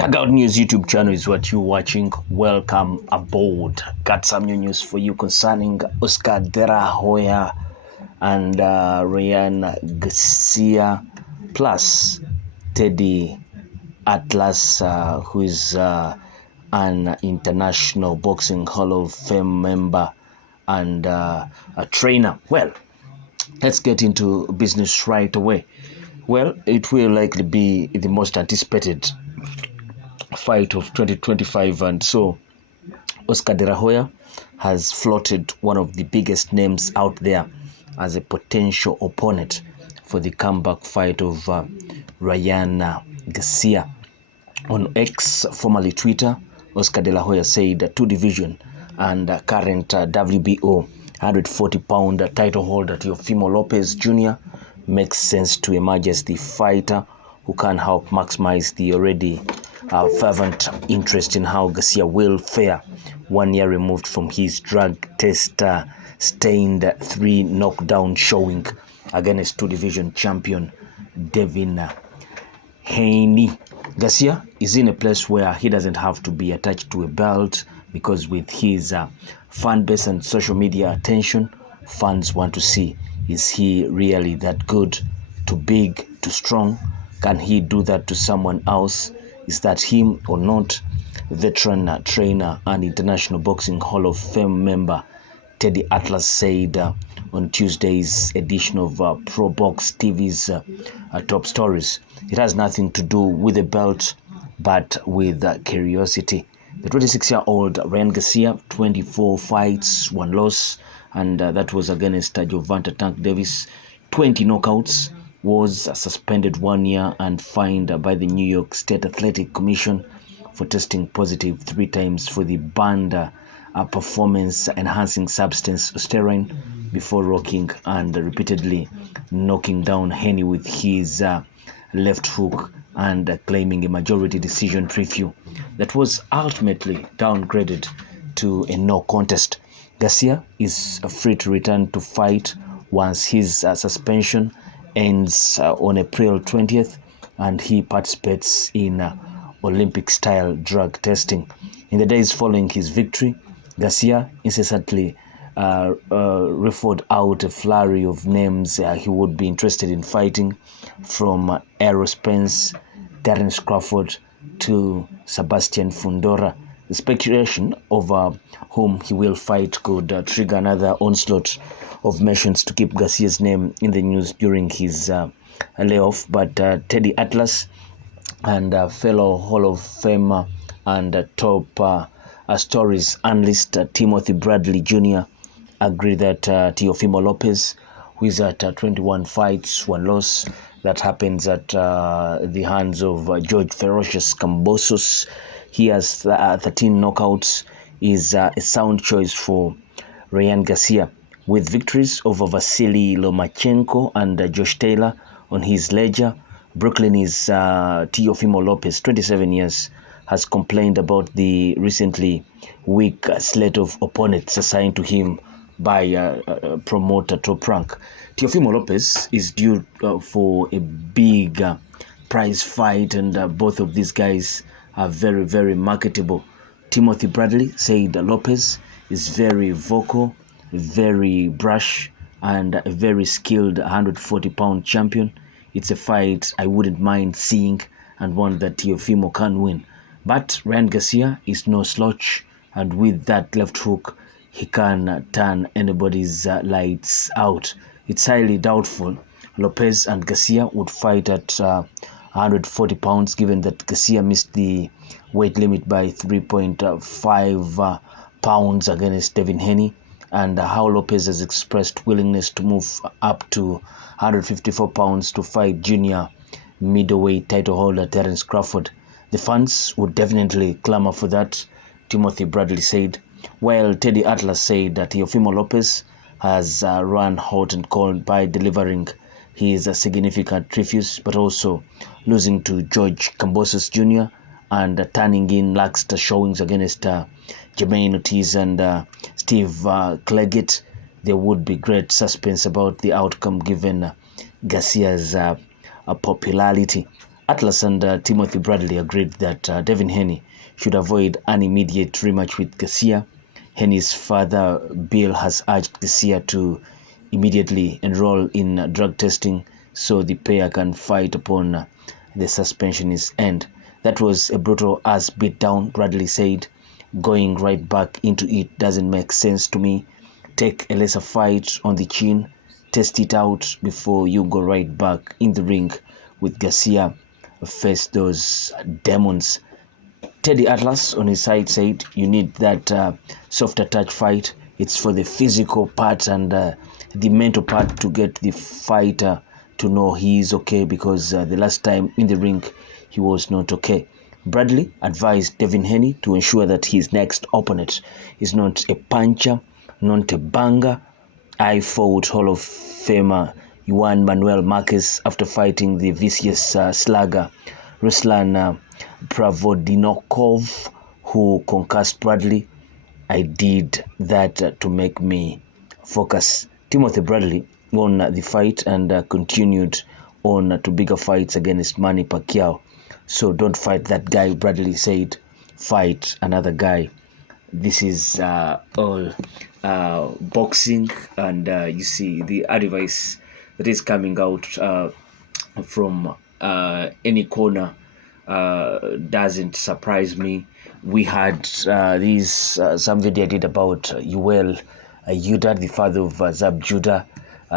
Dugout News YouTube channel is what you're watching. Welcome aboard. Got some new news for you concerning Oscar de la Hoya and Ryan Garcia, plus Teddy Atlas, who is an International Boxing Hall of Fame member and a trainer. Well, let's get into business right away. Well, it will likely be the most anticipated fight of 2025, and so Oscar de la Hoya has floated one of the biggest names out there as a potential opponent for the comeback fight of Ryan Garcia. On X, formerly Twitter, Oscar de la Hoya said two division and current WBO 140-pound title holder Teofimo Lopez Jnr. makes sense to emerge as the fighter who can help maximize the already fervent interest in how Garcia will fare 1 year removed from his drug test stained 3-knockdown showing against two-division champion Devin Haney. Garcia is in a place where he doesn't have to be attached to a belt, because with his fan base and social media attention, fans want to see, is he really that good, too big, too strong? Can he do that to someone else? Is that him or not? Veteran trainer and International Boxing Hall of Fame member Teddy Atlas said on Tuesday's edition of Pro Box TV's Top Stories. It has nothing to do with the belt, but with curiosity. The 26-year-old Ryan Garcia, 24 fights, 1 loss, and that was against Gervonta Tank Davis, 20 knockouts, was suspended 1 year and fined by the New York State Athletic Commission for testing positive 3 times for the banned performance-enhancing substance steroid before rocking and repeatedly knocking down Haney with his left hook and claiming a majority decision preview that was ultimately downgraded to a no contest. Garcia is free to return to fight once his suspension ends on April 20th, and he participates in Olympic-style drug testing. In the days following his victory, Garcia incessantly referred out a flurry of names he would be interested in fighting, from Errol Spence, Terence Crawford to Sebastian Fundora. The speculation over whom he will fight could trigger another onslaught of mentions to keep Garcia's name in the news during his layoff, but Teddy Atlas and fellow Hall of Famer and top stories analyst Timothy Bradley Jr. agree that Teofimo Lopez, who is at 21 fights, 1 loss, that happens at the hands of George Ferocious Kambosos, he has 13 knockouts, is a sound choice for Ryan Garcia. With victories over Vasily Lomachenko and Josh Taylor on his ledger, Brooklyn's Teofimo Lopez, 27 years, has complained about the recently weak slate of opponents assigned to him by promoter Top Rank. Teofimo Lopez is due for a big prize fight, and both of these guys are very, very marketable. Timothy Bradley said Lopez is very vocal, very brash, and a very skilled 140-pound champion. It's a fight I wouldn't mind seeing, and one that Teofimo can win. But Ryan Garcia is no slouch, and with that left hook, he can turn anybody's lights out. It's highly doubtful Lopez and Garcia would fight at 140 pounds, given that Garcia missed the weight limit by 3.5 pounds against Devin Haney, and how Lopez has expressed willingness to move up to 154 pounds to fight junior middleweight title holder Terence Crawford. The fans would definitely clamor for that, Timothy Bradley said, while Teddy Atlas said that Teofimo Lopez has run hot and cold by delivering his significant refuse, but also losing to George Kambosos Jr. and turning in lackluster showings against Jermaine Ortiz and Steve Cleggett. There would be great suspense about the outcome given Garcia's popularity. Atlas and Timothy Bradley agreed that Devin Haney should avoid an immediate rematch with Garcia. Haney's father, Bill, has urged Garcia to immediately enroll in drug testing so the pair can fight upon the suspension is end. That was a brutal ass beatdown, Bradley said. Going right back into it doesn't make sense to me. Take a lesser fight on the chin, test it out before you go right back in the ring with Garcia. Face those demons. Teddy Atlas on his side said, you need that softer touch fight. It's for the physical part and the mental part to get the fighter to know he is okay, because the last time in the ring he was not okay. Bradley advised Devin Haney to ensure that his next opponent is not a puncher, not a banger. I fought Hall of Famer Juan Manuel Marquez after fighting the vicious slugger Ruslan Pravodinokov, who concussed Bradley. I did that to make me focus. Timothy Bradley won the fight and continued on to bigger fights against Manny Pacquiao. So don't fight that guy, Bradley said. Fight another guy. This is all boxing, and you see the advice that is coming out from any corner doesn't surprise me. We had some video I did about Yoel Judah, the father of Zab Judah,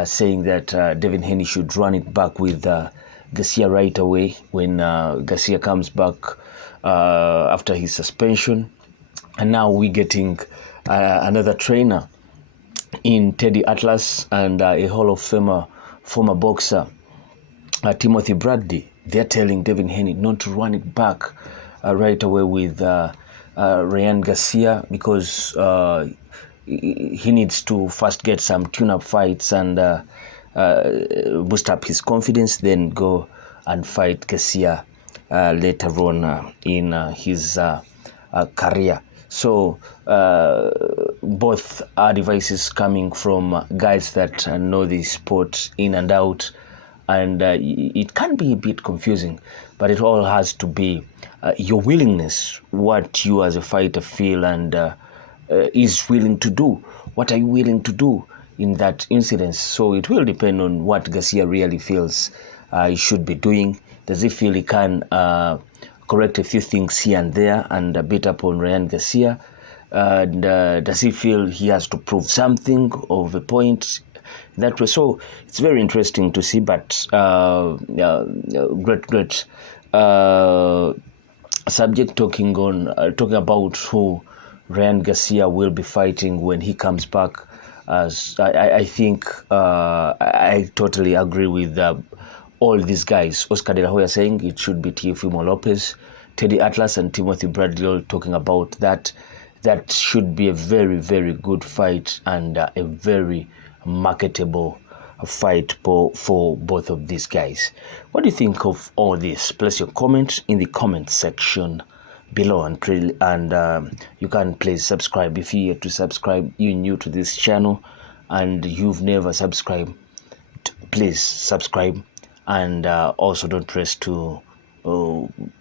saying that Devin Haney should run it back with Garcia right away when Garcia comes back after his suspension. And now we're getting another trainer in Teddy Atlas and a Hall of Famer former boxer Timothy Bradley. They're telling Devin Haney not to run it back right away with Ryan Garcia, because he needs to first get some tune-up fights and boost up his confidence, then go and fight Garcia later on in his career. So both advices coming from guys that know the sport in and out, and it can be a bit confusing, but it all has to be your willingness, what you as a fighter feel and is willing to do. What are you willing to do in that incident? So it will depend on what Garcia really feels he should be doing. Does he feel he can correct a few things here and there and beat up on Ryan Garcia? And does he feel he has to prove something of a point that way? So it's very interesting to see, but great subject talking about who Ryan Garcia will be fighting when he comes back. I think I totally agree with all these guys. Oscar De La Hoya saying it should be Teofimo Lopez, Teddy Atlas and Timothy Bradley talking about that. That should be a very, very good fight and a very marketable fight for both of these guys. What do you think of all this? Place your comment in the comment section below, and you can please subscribe if you're yet to subscribe. You're new to this channel and you've never subscribed, please subscribe, and also don't rest to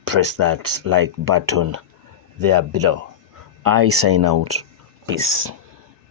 press that like button there below. I sign out. Peace.